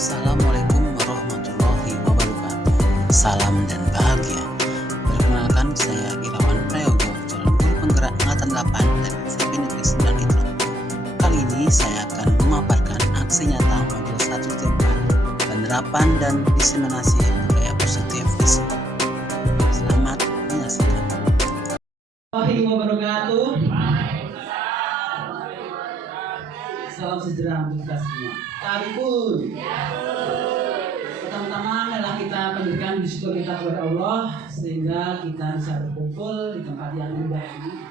Assalamualaikum warahmatullahi wabarakatuh. Salam dan bahagia. Perkenalkan, saya Irawan Prayogo, calon guru penggerak angkatan 8 dari SMP Negeri 9 itu. Kali ini saya akan memaparkan aksi nyata modul 1.4 penerapan dan diseminasi budaya positif di sekolah. Selamat menyaksikan. Warahmatullahi wabarakatuh. Salam sejahtera untuk kita semua. Tarikun. Pertama-tama adalah kita panjatkan bersyukur kita kepada Allah sehingga kita bisa berkumpul di tempat yang indah ini.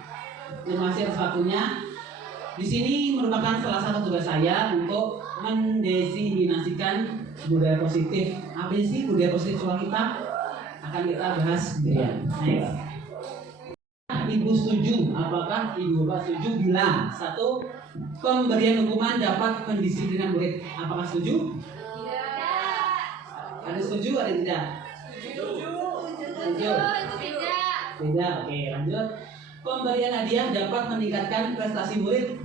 Terima kasih atas waktunya. Di sini merupakan salah satu tugas saya untuk mendefinisikan budaya positif. Apa sih budaya positif sekolah kita? Akan kita bahas kemudian. Next. Ibu setuju? Apakah ibu bapak setuju? Bilang. Satu, pemberian hukuman dapat mendisiplinan murid. Apakah setuju? Tidak. Ada setuju? Ada tidak? Setuju. Tidak. Oke, lanjut. Pemberian hadiah dapat meningkatkan prestasi murid.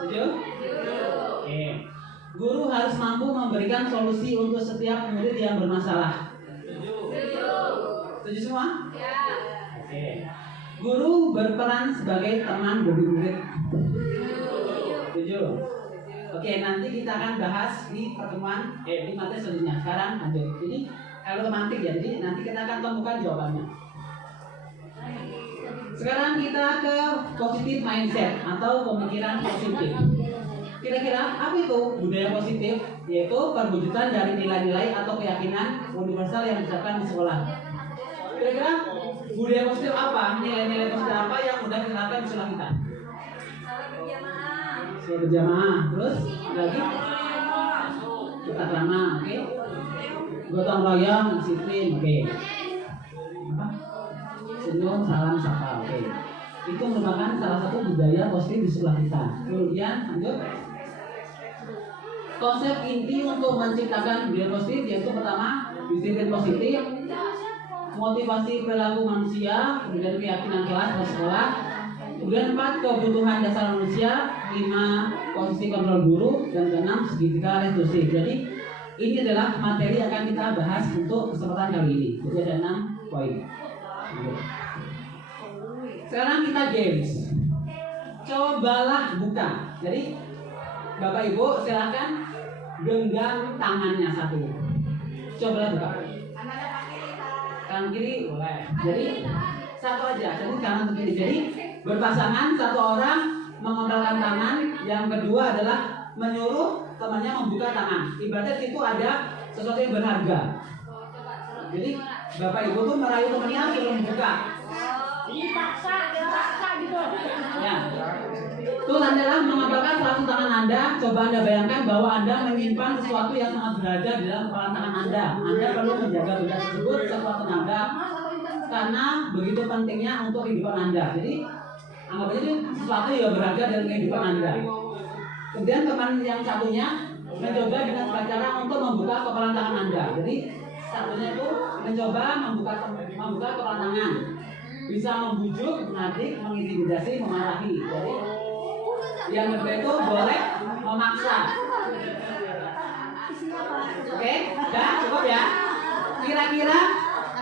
Setuju? Oke. Guru harus mampu memberikan solusi untuk setiap murid yang bermasalah. Setuju semua? Oke. Guru berperan sebagai teman bagi murid. Setuju? Oke, nanti kita akan bahas di pertemuan di materi selanjutnya. Sekarang lanjut. Ini kalau tematik ya, jadi nanti kita akan temukan jawabannya. Sekarang kita ke positive mindset atau pemikiran positif. Kira-kira apa itu budaya positif? Yaitu perwujudan dari nilai-nilai atau keyakinan universal yang diterapkan di sekolah. Kira-kira budaya positif apa? Nilai-nilai positif apa yang mudah diterapkan di sekolah kita? Salat berjamaah. Terus lagi tata krama, oke? Gotong royong, disiplin, oke? Apa? Senyum, salam, sapa, oke? Itu merupakan salah satu budaya positif di sekolah kita. Kemudian lanjut. Konsep inti untuk menciptakan budaya positif yaitu pertama disiplin positif, motivasi perilaku manusia, kemudian keyakinan kelas atau sekolah, kemudian 4 kebutuhan dasar manusia, 5 posisi kontrol guru, dan 6 segitiga restitusi. Jadi ini adalah materi yang akan kita bahas untuk kesempatan kali ini. Jadi ada 6 poin. Sekarang kita games. Cobalah buka. Jadi Bapak Ibu silakan genggam tangannya satu. Cobalah buka. Kanan kiri boleh. Jadi satu aja. Jadi kanan kiri. Jadi berpasangan, satu orang mengembangkan tangan, yang kedua adalah menyuruh temannya membuka tangan. Ibaratnya situ ada sesuatu yang berharga. Jadi Bapak Ibu tuh merayu temannya suruh membuka. Dipaksa gitu. Ya. Terus adalah mengembangkan satu tangan Anda. Coba Anda bayangkan bahwa Anda menyimpan sesuatu yang sangat berharga di dalam kepala tangan Anda. Anda perlu menjaga benda tersebut sekuat tenaga karena begitu pentingnya untuk kehidupan Anda. Jadi anggap aja ini sesuatu yang berharga dalam kehidupan Anda. Kemudian teman yang satunya mencoba dengan cara untuk membuka kepala tangan Anda. Jadi satunya itu mencoba membuka kepala tangan. Bisa membujuk, menarik, mengintimidasi, memarahi. Jadi yang kedua itu boleh memaksa. Oke, udah cukup ya. Kira-kira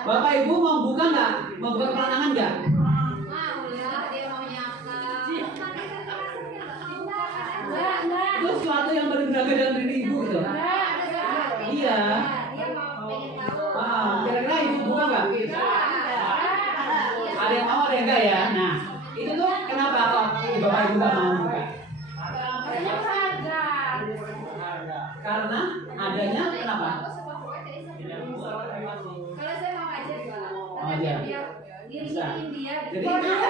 Bapak Ibu mau buka nggak? Mau buka kepala tangan nggak? Itu sesuatu yang paling berharga dalam diri Ibu gitu. Iya. Kira-kira Ibu buka nggak? Ada yang mau, ada yang enggak ya? Nah, itu tuh kenapa kok Bapak Ibu nggak mau buka? Karena adanya kenapa? Kalau saya mau aja Oh aja. Bisa. Jadi itu adalah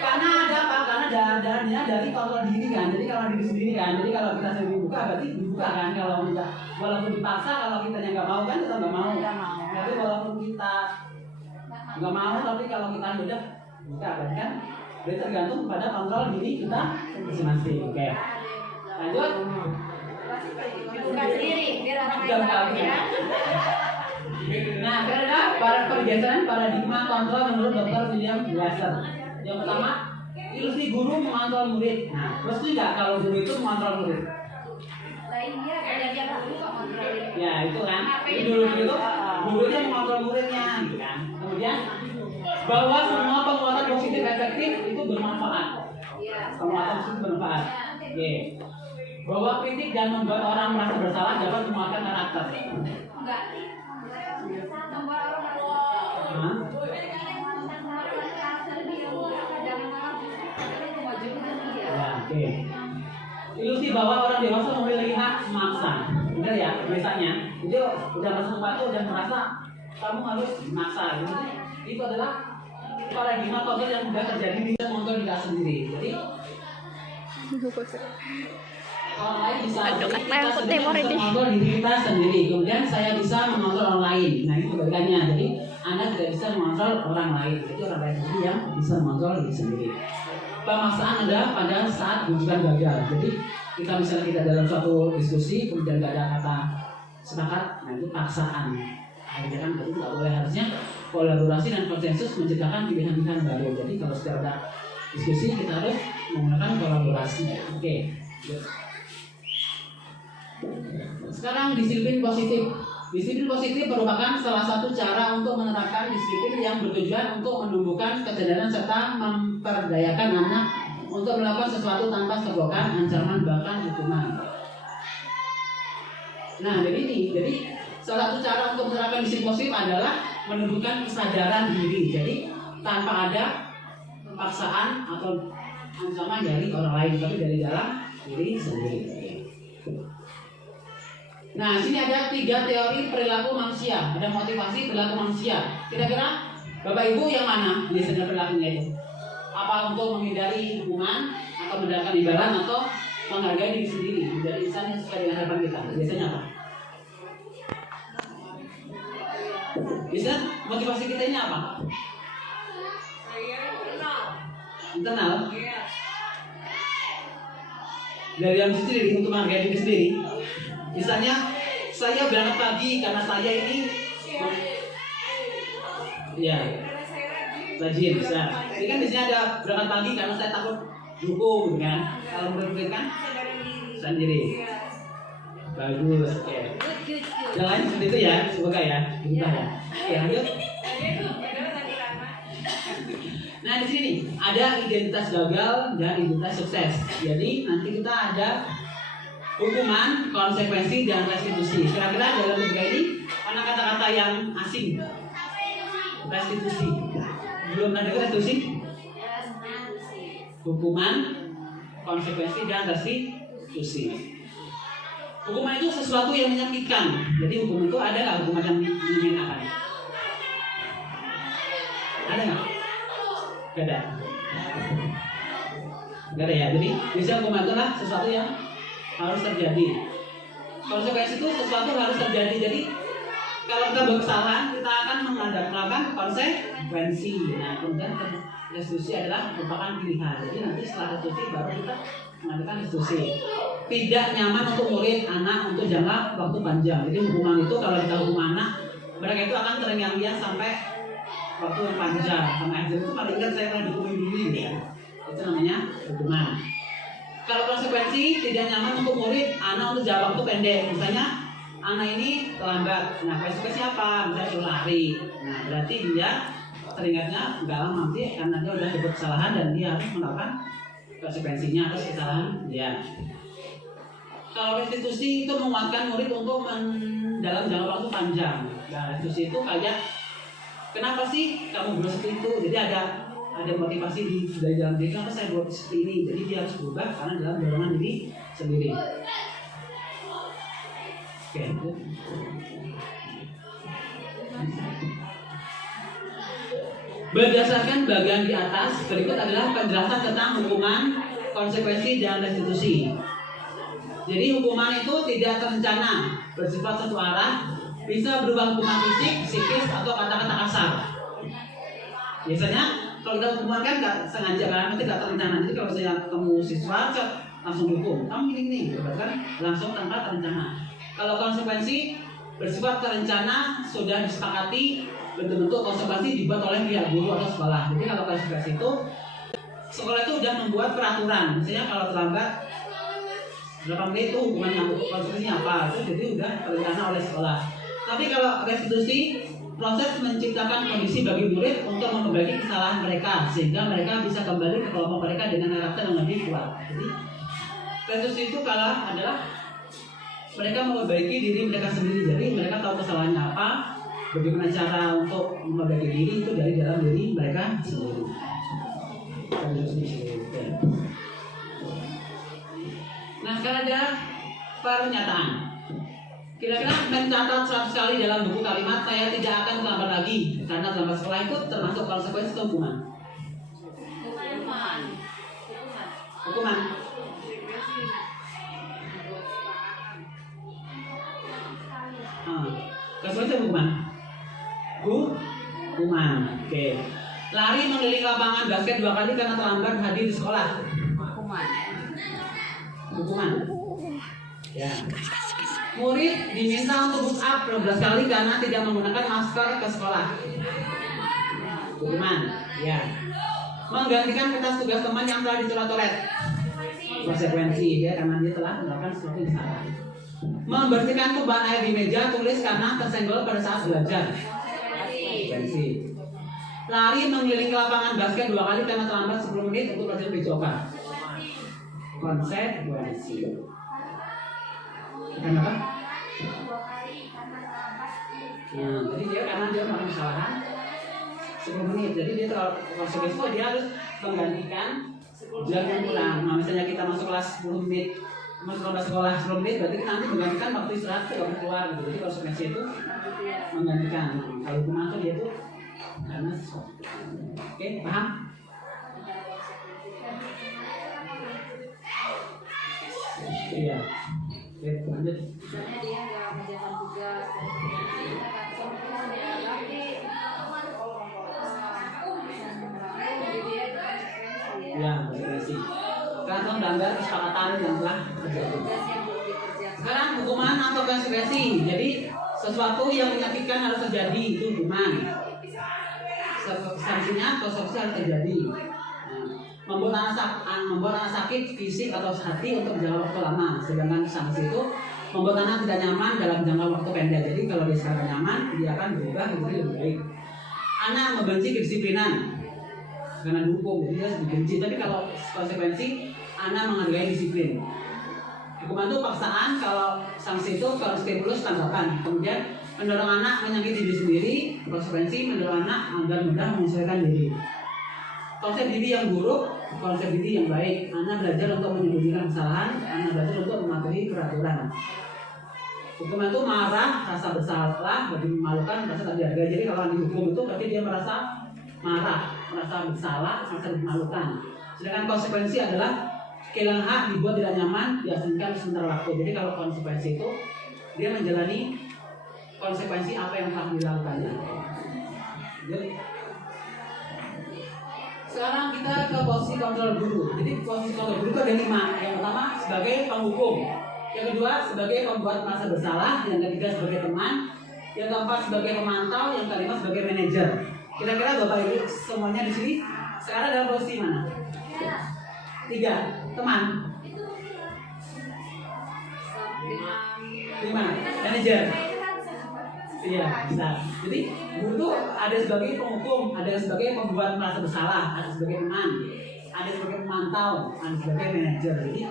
karena ada apa? Karena darahnya dari kontrol diri kan. Jadi kalau diri sendiri kan. Jadi kalau kita sendiri buka berarti dibuka kan. Kalau kita walaupun dipaksa, kalau kita yang nggak mau kan kita nggak mau. Tapi walaupun kita nggak mau, tapi kalau kita udah buka kan. Jadi tergantung pada kontrol diri kita masing-masing. Oke. Lanjut. buka sendiri biar orang lain tahu ya. Nah, karena para pergeseran paradigma kontrol menurut Dr. William Glasser. Yang pertama, Ilusi guru mengontrol murid. Nah, terus tidak kalau guru itu mengontrol murid? Lah iya, ada dia guru kok kontrolin. Ya itu kan. Jadi dulu itu gurunya mengontrol muridnya, gitu kan. Kemudian bahwa semua penguatan positif efektif itu bermanfaat. Iya. Penguatan positif bermanfaat. Oke. Bahwa kritik dan membuat orang merasa bersalah dapat menguatkan karakter. Enggak. Membuat orang merasa Hah? Ya, oke. Ilusi bahwa orang dewasa memiliki hak memaksa. Benar ya, biasanya. Jadi udah masuk sepatu udah merasa kamu harus memaksa. Gitu. Itu adalah paradigma kotor yang sudah terjadi di mengontrol diri sendiri. Jadi orang lain bisa mengontrol diri kita sendiri. Kemudian saya bisa mengontrol orang lain. Nah itu kebalikannya. Jadi Anda tidak bisa mengontrol orang lain. Jadi orang lain sendiri yang bisa mengontrol diri sendiri. Pemaksaan ada pada saat rujukan gagal. Jadi kita misalnya kita dalam suatu diskusi kemudian tidak ada kata sepakat, nah itu paksaan. Akhirnya kan berarti tidak boleh, harusnya kolaborasi dan konsensus menciptakan pilihan-pilihan baru. Jadi kalau sudah ada diskusi kita harus menggunakan kolaborasi. Oke. Sekarang disiplin positif. Disiplin positif merupakan salah satu cara untuk menerapkan disiplin yang bertujuan untuk menumbuhkan kesadaran serta memperdayakan anak untuk melakukan sesuatu tanpa segokan, ancaman, bahkan hukuman. Nah, jadi salah satu cara untuk menerapkan disiplin positif adalah menumbuhkan kesadaran diri. Jadi tanpa ada paksaan atau ancaman dari orang lain, tapi dari dalam diri sendiri. Nah, sini ada 3 teori perilaku manusia. Ada motivasi perilaku manusia. Kira-kira Bapak Ibu yang mana biasanya perilakunya itu? Apa untuk menghindari hukuman, atau mendapatkan imbalan, atau menghargai diri sendiri, menjadi insan yang sesuai dengan harapan kita? Biasanya apa? Biasanya motivasi kita ini apa? Internal. Dari dalam diri sendiri untuk menghargai diri sendiri. Misalnya saya berangkat pagi karena saya ini ya rajin bisa. Ini kan di sini ada berangkat pagi karena saya takut dihukum, kan? Kalau menurut kan sendiri. Bagus, oke. Yang lain seperti itu ya, semoga ya. Berubah ya. Oke, lanjut. Nah di sini ada identitas gagal dan identitas sukses. Jadi nanti kita ada hukuman, konsekuensi, dan restitusi. Kira-kira dalam 3 ini mana kata-kata yang asing? Restitusi. Belum ada restitusi? Hukuman, konsekuensi, dan restitusi. Hukuman itu sesuatu yang menyakitkan. Jadi hukuman itu ada nggak hukuman yang menyenangkan? Ada nggak? Gak ada. Gak ada ya. Jadi bisa hukuman itu adalah sesuatu yang harus terjadi. Konsekuensi itu sesuatu harus terjadi. Jadi kalau kita berkesalahan, kita akan melakukan konsekuensi. Nah, kemudian restitusi adalah merupakan pilihan. Jadi nanti setelah restitusi baru kita mengadakan restitusi. Tidak nyaman untuk murid anak untuk jangka waktu panjang. Jadi hukuman itu kalau kita hukum anak, mereka itu akan terngiang-ngiang sampai waktu yang panjang. Sampai akhir itu paling ingat saya pernah dihukumin dulu ya. Itu namanya hukuman. Kalau konsekuensi tidak nyaman untuk murid anak untuk jangka waktu pendek. Misalnya anak ini terlambat. Nah, konsekuensi apa? Misalnya suruh lari. Nah, berarti dia teringatnya nggak lama nanti karena dia udah berbuat kesalahan dan dia harus melakukan konsekuensinya atas kesalahan dia. Kalau restitusi itu menguatkan murid untuk dalam jangka waktu panjang. Nah, restitusi itu kayak kenapa sih kamu berbuat seperti itu? Jadi ada motivasi dari dalam diri, kenapa saya buat seperti ini? Jadi dia harus berubah karena dalam dorongan diri sendiri. Oke. Berdasarkan bagian di atas, berikut adalah penjelasan tentang hukuman, konsekuensi, dan restitusi. Jadi hukuman itu tidak terencana, bersifat satu arah, bisa berupa hukuman fisik, psikis, atau kata-kata kasar. Biasanya kalau kita hukuman kan nggak sengaja kan, nanti nggak terencana. Jadi kalau saya ketemu siswa, saya langsung dihukum. Kamu gini, gitu kan? Langsung tanpa terencana. Kalau konsekuensi bersifat terencana, sudah disepakati, bentuk-bentuk konsekuensi dibuat oleh pihak guru atau sekolah. Jadi kalau konsekuensi itu sekolah itu udah membuat peraturan, misalnya kalau terlambat berapa menit itu hukumannya, konsekuensinya apa, itu jadi udah terencana oleh sekolah. Tapi kalau restitusi, proses menciptakan kondisi bagi murid untuk memperbaiki kesalahan mereka sehingga mereka bisa kembali ke kelompok mereka dengan karakter yang lebih kuat. Jadi restitusi itu adalah mereka memperbaiki diri mereka sendiri. Jadi mereka tahu kesalahannya apa, bagaimana cara untuk memperbaiki diri itu dari dalam diri mereka sendiri. Nah, sekarang ada pernyataan. Kira-kira mencatat 100 kali dalam buku kalimat saya tidak akan terlambat lagi karena terlambat sekolah itu termasuk konsekuensi hukuman. Hukuman. Konsekuensi hukuman. Hukuman. Oke. Lari mengelilingi lapangan basket 2 kali karena terlambat hadir di sekolah. Hukuman. Ya. Murid diminta untuk book up 12 kali karena tidak menggunakan masker ke sekolah. Hukuman. Ya. Menggantikan kertas tugas teman yang telah dicoret-coret. Konsekuensi dia karena dia telah melakukan sesuatu yang salah. Membersihkan tumpahan air di meja tulis karena tersenggol pada saat belajar. Konsekuensi. Lari mengelilingi lapangan basket 2 kali karena terlambat 10 menit untuk belajar dicoba. Konsekuensi. Kenapa? Nah, jadi dia karena dia melakukan kesalahan 10 menit, jadi dia konsekuensi dia harus menggantikan jam yang kurang. Nah, misalnya kita masuk kelas 10 menit, masuk kelas sekolah 10 menit, berarti nanti menggantikan waktu istirahat ke waktu keluar gitu. Jadi konsekuensi itu menggantikan. Kalau hukuman itu dia tuh karena sesuatu. Oke, paham? Iya. Oke, lanjut. Misalnya dia nggak menjalankan tugas, ya, konsekuensi. Karena melanggar kesepakatan yang telah terjadi. Sekarang hukuman atau konsekuensi. Jadi sesuatu yang menyakitkan harus terjadi, itu hukuman. Sanksinya konsekuensi harus terjadi. Membuat anak sakit fisik atau hati untuk jangka waktu lama. Sedangkan sanksi itu membuat anak tidak nyaman dalam jangka waktu pendek. Jadi kalau dia sekarang nyaman, dia akan berubah menjadi lebih baik. Anak membenci kedisiplinan karena dihukum, jadi dia dibenci. Tapi kalau konsekuensi, anak menghargai disiplin. Hukuman itu paksaan, kalau sanksi itu kalau stimulus tanggapan. Kemudian mendorong anak menyakiti diri sendiri, konsekuensi mendorong anak agar mudah menyesuaikan diri. Konsep diri yang buruk, konsep diri yang baik. Anak belajar untuk menyembunyikan kesalahan, anak belajar untuk mematuhi peraturan. Hukuman itu marah, rasa bersalah, bagi memalukan, rasa tak dihargai. Jadi kalau dihukum itu berarti dia merasa marah, merasa bersalah, merasa dimalukan. Sedangkan konsekuensi adalah kehilangan hak, dibuat tidak nyaman, diasingkan sementara waktu. Jadi kalau konsekuensi itu dia menjalani konsekuensi apa yang telah dilakukannya. Jadi, sekarang kita ke posisi kontrol guru. Jadi posisi kontrol guru itu ada 5. Yang pertama sebagai penghukum, yang kedua sebagai pembuat merasa bersalah, yang ketiga sebagai teman, yang keempat sebagai pemantau, yang kelima sebagai manajer. Kira-kira Bapak Ibu semuanya di sini sekarang dalam posisi mana? 3. Teman. 5. Manajer. Iya, bisa. Jadi guru itu ada sebagai penghukum, ada sebagai pembuat merasa bersalah, ada sebagai teman, ada sebagai pemantau, ada sebagai manajer. Jadi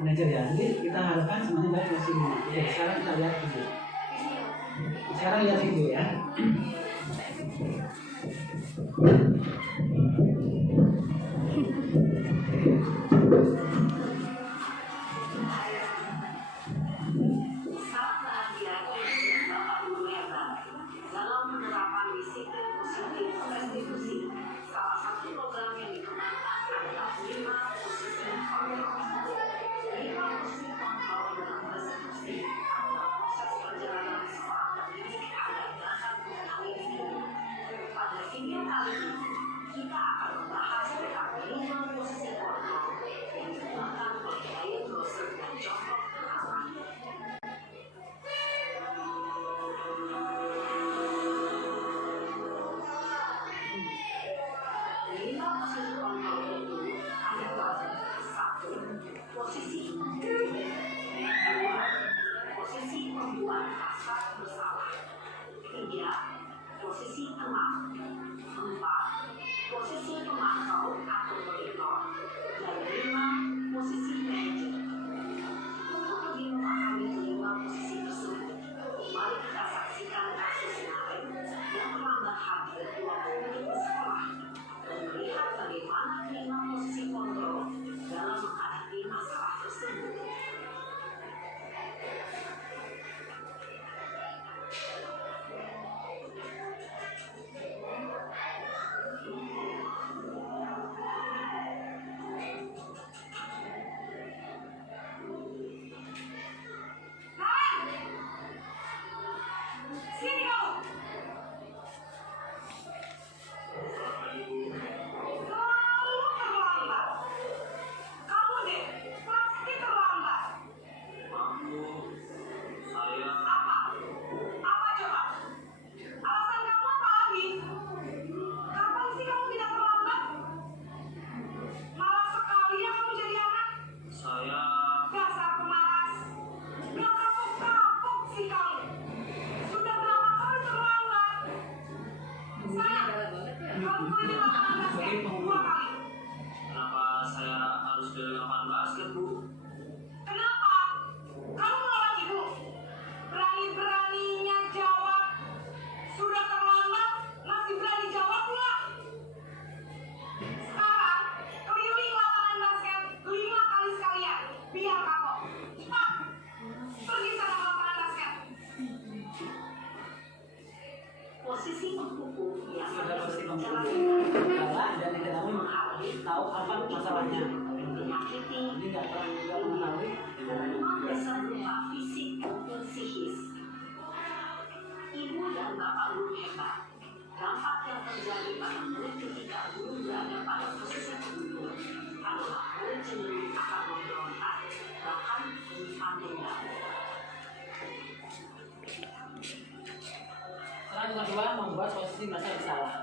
manajer ya. Jadi kita harapkan semuanya dari posisi ini. Oke, sekarang kita lihat video. Sekarang lihat video ya. menyakiti, Ini nggak terlalu juga mengetahui. memang bisa berupa fisik maupun psikis. Ibu dan bapak guru hebat. Dampak yang terjadi pada murid ketika guru berada pada posisi tertentu adalah murid cenderung akan memberontak, bahkan menyimpan dendam. Sekarang yang kedua, membuat posisi merasa bersalah.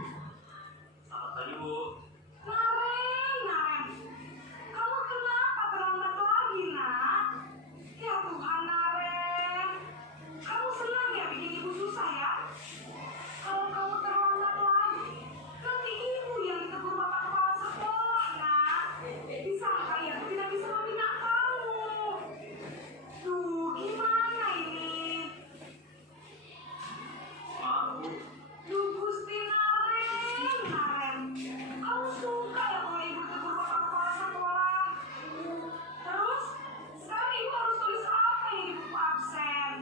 Selamat pagi, Bu. Naren, kamu kenapa terlambat lagi, nak? Ya Tuhan, Naren. Kamu senang ya bikin ibu susah ya? Kalau kamu terlambat lagi, nanti ibu yang ditegur bapak kepala sekolah, nak. Disangka ya aku tidak bisa membina kamu. Duh, gimana ini? Maaf, Bu. Duh, Gusti Naren. Kamu suka ya kalau ibu tegur bapak kepala sekolah? Terus, sekarang ibu harus tulis apa yang di buku absen?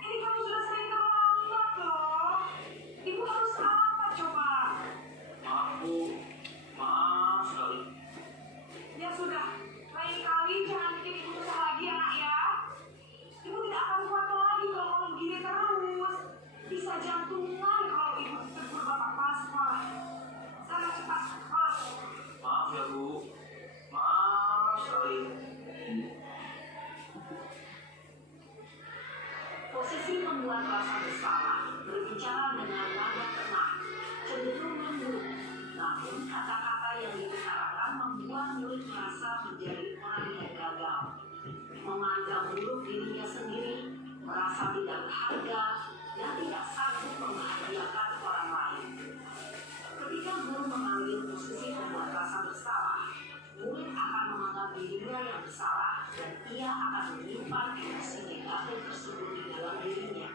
Ini kamu sudah sering terlambat loh. Ibu harus apa coba? Maaf, Bu. Maaf sekali. Ya sudah, lain kali jangan bikin ibu susah lagi ya nak ya. Ibu tidak akan kuat lagi kalau kamu begini terus. Bisa jantungan kalau ibu ditegur bapak kepala sekolah. Sana cepat kelas. Maaf ya, Bu. Maaf sekali. Posisi membuat rasa bersalah, berbicara dengan nada tenang, cenderung lembut. Namun kata-kata yang diutarakan membuat murid merasa menjadi orang yang gagal, memandang buruk dirinya sendiri, merasa tidak berharga, dan tidak sanggup membahagiakan orang lain. Ketika guru mengambil posisi membuat rasa bersalah, murid akan menganggap dirinya yang bersalah dan ia akan menyimpan emosi negatif tersebut di dalam dirinya.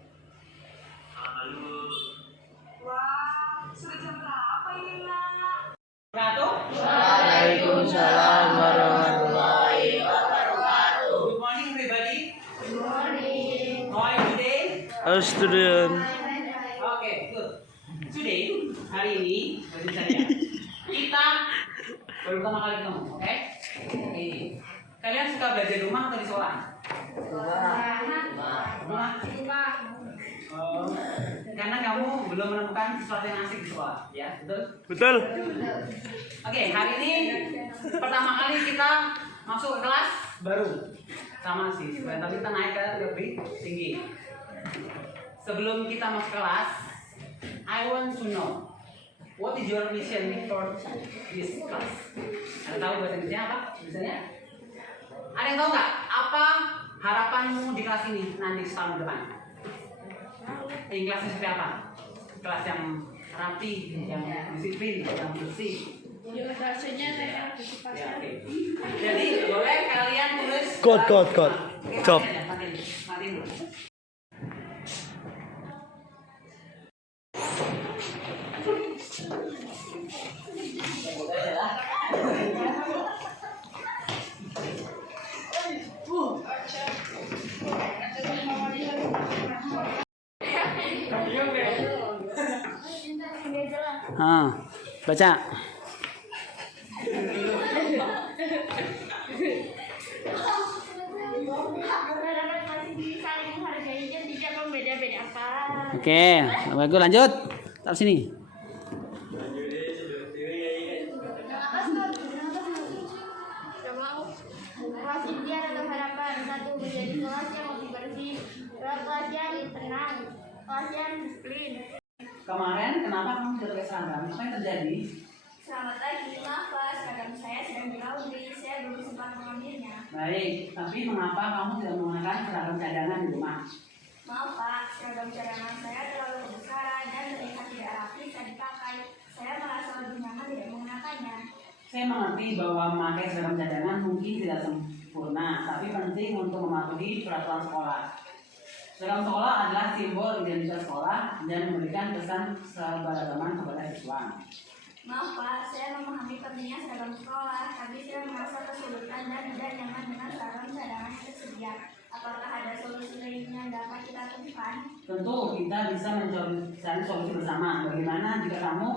Selamat pagi, Bu. Wah, sudah jam berapa ini nak? Ratu? Waalaikumsalam warahmatullahi wabarakatuh. Good morning, everybody. Good morning. How are you today? Halo student. Oke, good. Today, hari ini, bagi saya, kita baru pertama kali ketemu, oke? Oke. Kalian suka belajar di rumah atau di sekolah? Rumah. Oh, karena kamu belum menemukan sesuatu yang asik di sekolah, ya, betul? Betul. Oke, hari ini pertama kali kita masuk ke kelas baru sama sih, tapi kita naik ke lebih tinggi. Sebelum kita masuk kelas, I want to know what is your mission for this class? Ada tahu bahasa Indonesia apa? Misalnya, ada yang tahu nggak apa harapanmu di kelas ini nanti setahun depan? Kelasnya seperti apa? Kelas yang rapi, yang disiplin, yang bersih. Ya, bahasanya saya Ya, antisipasi. oke. Jadi boleh kalian tulis. Code. Oke, Job. matiin dulu. Baca. Terhadap masih saling menghargai dan tidak membeda-bedakan. Oke, bagus lanjut. Taruh sini. Kelas impian atau harapan satu menjadi kelas yang lebih bersih, dua kelas yang tenang, kelas yang disiplin. Kemarin kenapa kamu tidak pakai seragam? Apa yang terjadi? Selamat pagi, maaf Pak, seragam saya sedang di laundry, saya belum sempat mengambilnya. Baik, tapi mengapa kamu tidak menggunakan seragam cadangan di rumah? Maaf Pak, seragam cadangan saya terlalu besar dan terlihat tidak rapi saat dipakai. Saya merasa lebih nyaman tidak menggunakannya. Saya mengerti bahwa memakai seragam cadangan mungkin tidak sempurna, tapi penting untuk mematuhi peraturan sekolah. Seragam sekolah adalah simbol identitas sekolah dan memberikan kesan keberagaman kepada siswa. Maaf Pak, saya memahami pentingnya seragam sekolah, tapi saya merasa kesulitan dan tidak nyaman dengan seragam cadangan yang tersedia. Apakah ada solusi lain yang dapat kita temukan? Tentu kita bisa mencari solusi bersama. Bagaimana jika kamu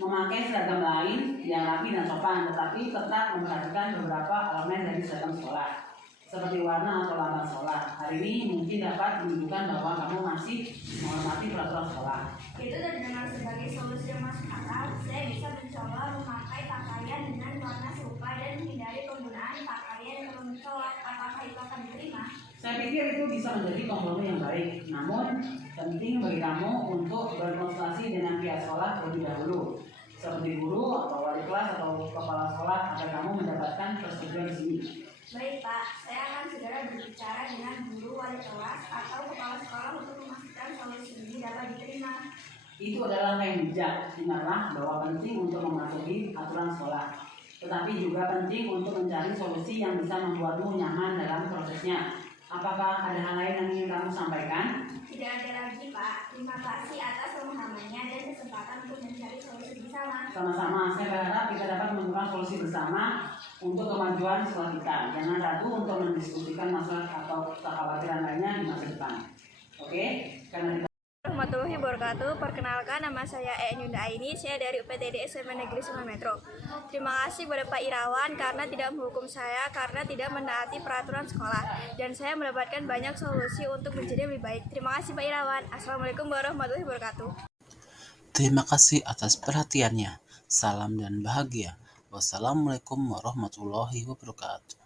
memakai seragam lain yang rapi dan sopan, tetapi tetap memperhatikan beberapa elemen dari seragam sekolah, seperti warna atau lambang sekolah. Hari ini mungkin dapat menunjukkan bahwa kamu masih menghormati peraturan sekolah. Itu terdengar sebagai solusi yang masuk akal. Saya bisa mencoba memakai pakaian dengan warna serupa dan menghindari penggunaan pakaian yang mencolok. Apakah itu akan diterima? Saya pikir itu bisa menjadi kompromi yang baik. Namun, penting bagi kamu untuk berkonsultasi dengan pihak sekolah terlebih dahulu, seperti guru atau wali kelas atau kepala sekolah, agar kamu mendapatkan persetujuan di sini. Baik Pak, saya akan segera berbicara dengan guru, wali kelas, atau kepala sekolah untuk memastikan solusi ini dapat diterima. Itu adalah langkah yang bijak. Ingatlah bahwa penting untuk mematuhi aturan sekolah, tetapi juga penting untuk mencari solusi yang bisa membuatmu nyaman dalam prosesnya. Apakah ada hal lain yang ingin kamu sampaikan? Tidak ada lagi Pak. Terima kasih atas pemahamannya dan kesempatan untuk mencari solusi bersama. Sama-sama, saya berharap kita dapat menemukan solusi bersama untuk kemajuan sekolah kita. Jangan ragu untuk mendiskusikan masalah atau kekhawatiran lainnya di masa depan. Oke? Karena kita Warahmatullahi wabarakatuh. Perkenalkan, nama saya Yunda Aini. Saya dari UPTD SMA Negeri Sungai Metro. Terima kasih kepada Pak Irawan karena tidak menghukum saya karena tidak menaati peraturan sekolah, dan saya mendapatkan banyak solusi untuk menjadi lebih baik. Terima kasih Pak Irawan. Assalamualaikum warahmatullahi wabarakatuh. Terima kasih atas perhatiannya. Salam dan bahagia. Wassalamualaikum warahmatullahi wabarakatuh.